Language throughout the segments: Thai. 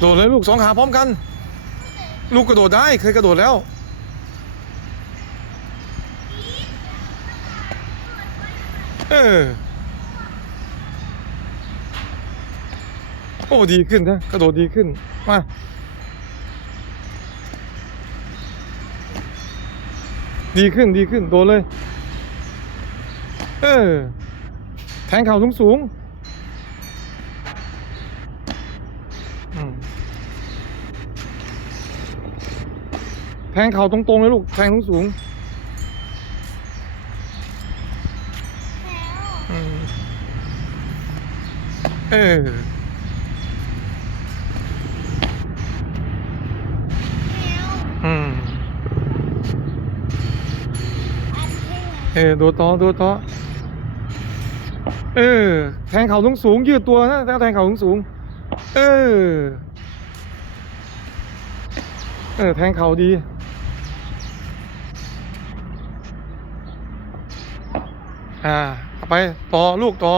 โดดเลยลูกสองขาพร้อมกัน ลูกกระโดดได้เคยกระโดดแล้ว เออโอ้ดีขึ้นนะกระโดดดีขึ้น มาดีขึ้นดีขึ้นโดดเลย เออ แทงเข่าสูงสูงๆอืมแทงเข่าตรงๆเลยลูก แทงสูงสูงๆอืมเอออืมเออโดดต่อโดดต่อเออ แทงเข่าสูงสูงๆยืดตัวนะแทงเข่าสูงสูงๆเออ เออ แทงเข่าดี อ่าเอาไปต่อลูกต่อ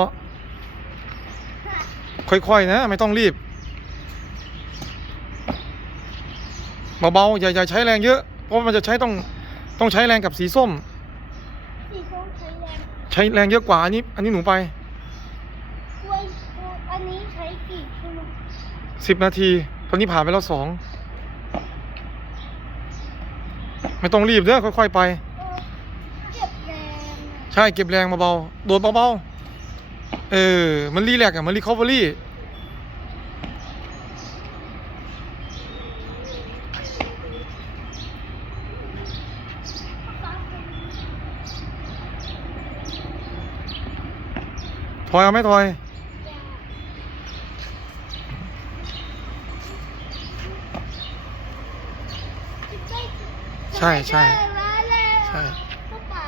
ค่อยๆนะ ไม่ต้องรีบเบาๆอย่าอย่าใช้แรงเยอะ เพราะมันจะใช้ต้องต้องใช้แรงกับสีส้ม สีส้มใช้แรงใช้แรงเยอะกว่าอันนี้ อันนี้หนูไปถ้วยอันนี้ใช้กี่ชั่วโมงสิบนาที ตอนนี้ผ่านไปแล้วสอง ไม่ต้องรีบเด้อค่อย ๆ ไปเออเก็บแใช่เก็บแรงเบาๆ โดดเบาๆ เออ มันรีแลกซ์อะมันรีคอเวอรี่ ถอยเอาไหมถอยใช่ใช่ใช่ พ่อป๋า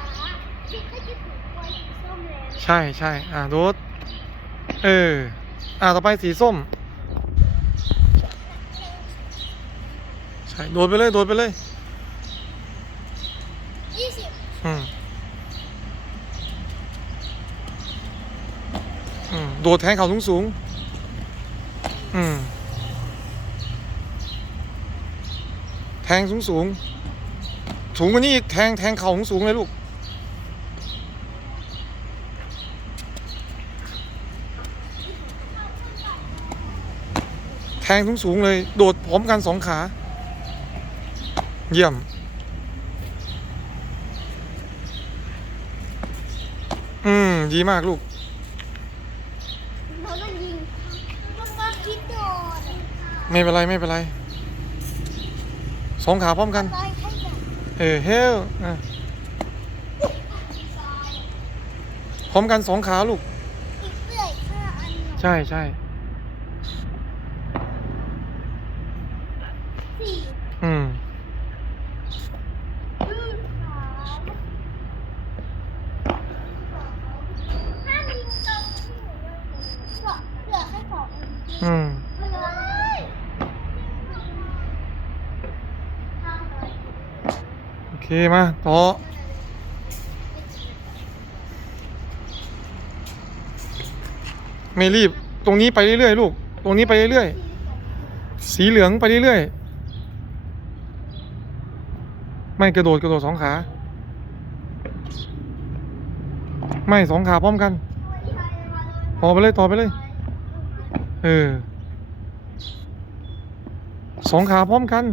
คิดก็จะถูกไว้สีส้มแล้ว ใช่ใช่อ่าโดดเออ อ่าต่อไปสีส้ม ใช่ โดดไปเลย โดดไปเลยยี่สิบอืมอืมโดดแทงเขาสูงสูงๆอืมแทงสูงสูงๆสูงกว่านี้อีกแทงแทงเข่าสูงๆเลยลูก แทงสูงสูงๆเลย โดดพร้อมกันสองขา เยี่ยม อืม ดีมากลูกเราต้องยิงต้องว่าคิดโดดไม่เป็นไร ไม่เป็นไร สองขาพร้อมกัน ไปให้แบบเออเฮลอะพร้อมกันสองขาลูก อีกเลื่อยห้าอันเหรอ ใช่ใช่ สี่อืมอืมสามห้ามิลตรงที่หนูเลือกเหลือแค่สองอันอืมไม่เลยโอเค มาต่อไม่รีบ ตรงนี้ไปเรื่อยๆลูก ตรงนี้ไปเรื่อยๆ สีเหลืองไปเรื่อยๆ ไม่กระโดดกระโดดสองขา ไม่สองขาพร้อมกันต่อไปเลยต่อไปเลย เออสองขาพร้อมกัน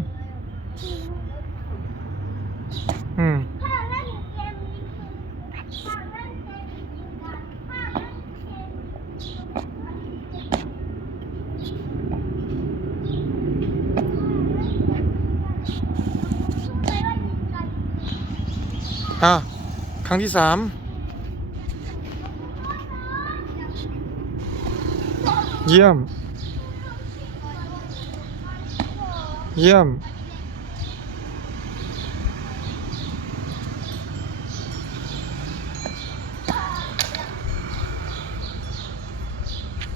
อืม ถ้าเล่นเกมนี้คือถ้าเล่นเกมนี้คือการถ้าเล่นเกมนี้ อะครั้งที่สามเยี่ยม เยี่ยม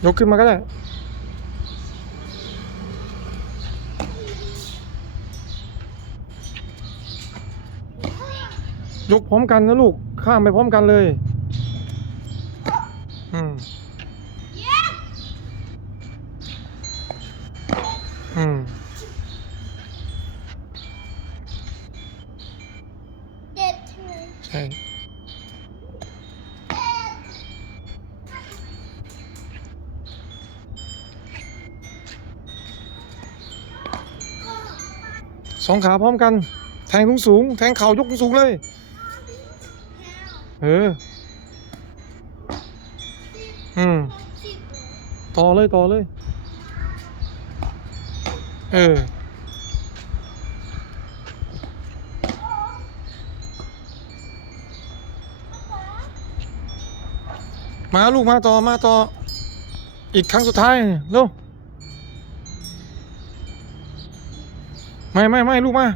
ยกขึ้นมาก็ได้ ยกพร้อมกันนะลูก ข้ามไปพร้อมกันเลย อืมเอืมเจ็ดใช่ไหมใช่สองขาพร้อมกัน แทงสูงสูงๆแทงเข่ายกสูงๆเลย เออ อืม ต่อเลยต่อเลย เออ มาลูกมาต่อมาต่อ อีกครั้งสุดท้ายเร็วไม่ไม่ไม่ลูกมา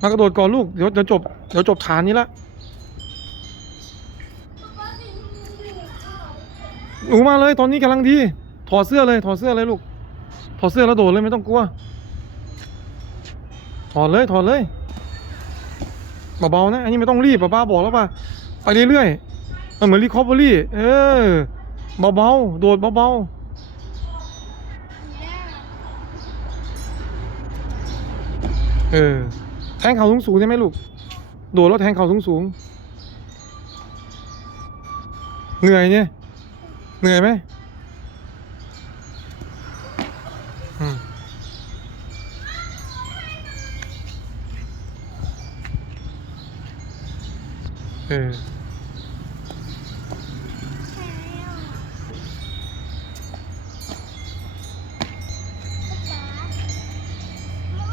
มากระโดดก่อนลูก เดี๋ยวเดี๋ยวจบ เดี๋ยวจบฐานนี้ละ หนูมาเลยตอนนี้กำลังดีถอดเสื้อเลยถอดเสื้อเลยลูกถอดเสื้อแล้วโดดเลยไม่ต้องกลัวถอดเลยถอดเลยเบาๆนะอันนี้ไม่ต้องรีบป้าๆบอกแล้วป่ะไปเรื่อยๆมันเหมือนรีคอเวอรี่เออเบาๆโดดเบาๆเออแทงเข่าสูงๆใช่ไหมลูก โดดแล้วแทงเข่าสูงๆเหนื่อยเนี่ย เหนื่อยไหมอืมเออ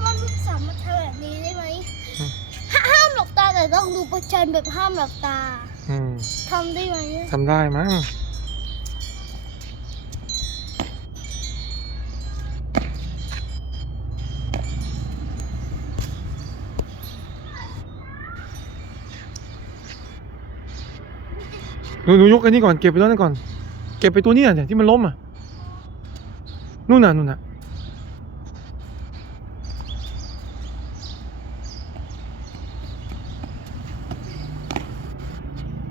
มันสามาทำแบบนี้ได้ไหมห้ามหลับตาแต่ต้องดูประชันแบบห้ามหลับตาอืมทำได้ไหมทำได้มั้ง หนูหนูยกอันนี้ก่อนเก็บไปตัวนั้นก่อน เก็บไปตัวนี้อะเนี่ยที่มันล้มอะนู่นน่ะนู่นน่ะ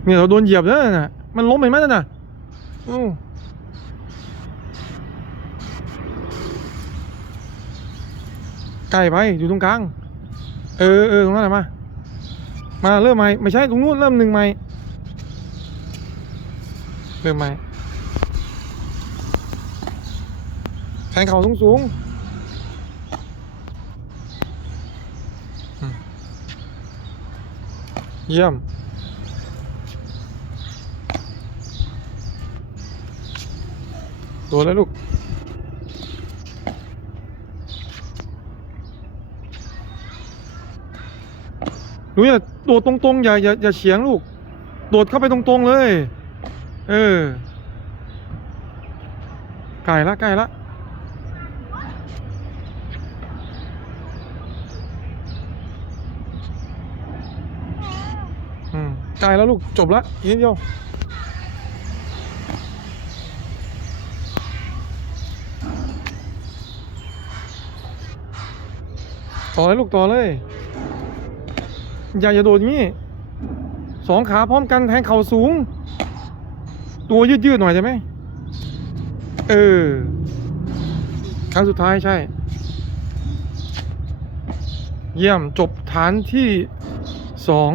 เนี่ยเราโดนเหยียบแล้วน่ะมันล้มเห็นไหมนั่นน่ะอู้ใกล้ไปอยู่ตรงกลาง เออเออตรงนั้นแหละมา มาเริ่มใหม่ไม่ใช่ตรงนู้นเริ่มหนึ่งใหม่ ริ่มใหม่แทงเข่าสูงสูงเยี่ยม โดนแล้วลูกหนูอย่าโดดตรงๆ อย่าอย่าอย่าเฉียงลูก โดดเข้าไปตรงๆเลย เออใกลละใกลละอืมใกลแล้วลูก จบละนิดเดียวต่อเลยลูกต่อเลย อย่าอย่าโดดงี้สองขาพร้อมกันแทงเข่าสูง ตัวยืดๆหน่อยใช่ไหมเออ ครั้งสุดท้ายใช่ เยี่ยมจบฐานที่สอง